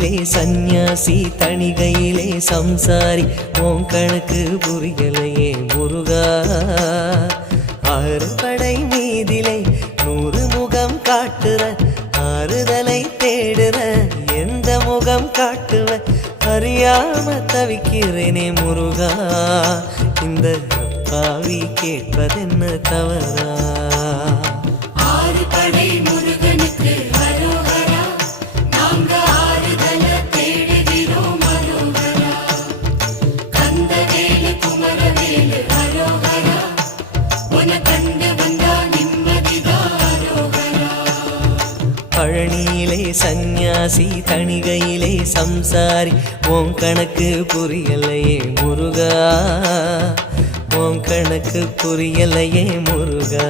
பழனியிலே சந்நியாசி தணிகையிலே சம்சாரி உன் கணக்கு புரியலையே முருகா ஆறுபடை மீதிலே 100 முகம் காட்டுற ஆறுதலை தேடுற எந்த முகம் காட்டுவ அறியாம தவிக்கிறேனே முருகா இந்த அப்பாவி கேட்பதென்ன தவறா ஆறுபடை முருகனுக்கு அரோகரா நாங்க ஆறுதல தேடுகிறோம் அரோகரா கந்தவேலு குமரவேலு அரோகரா உன கண்டு வந்தா நிம்மதிதான் அரோகரா பழனியிலே சந்நியாசி தணிகையிலே சம்சாரி உன் கணக்கு புரியலையே முருகா உன் கணக்கு புரியலையே முருகா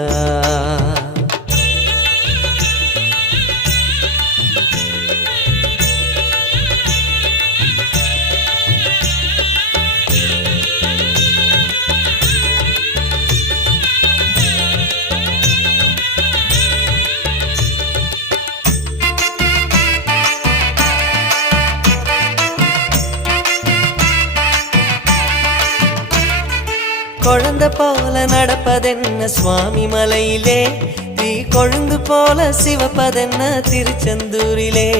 குழந்தை போல நடப்பதென்ன சுவாமி மலையிலே தீ கொழுந்து போல சிவப்பதென்ன திருச்செந்தூரிலே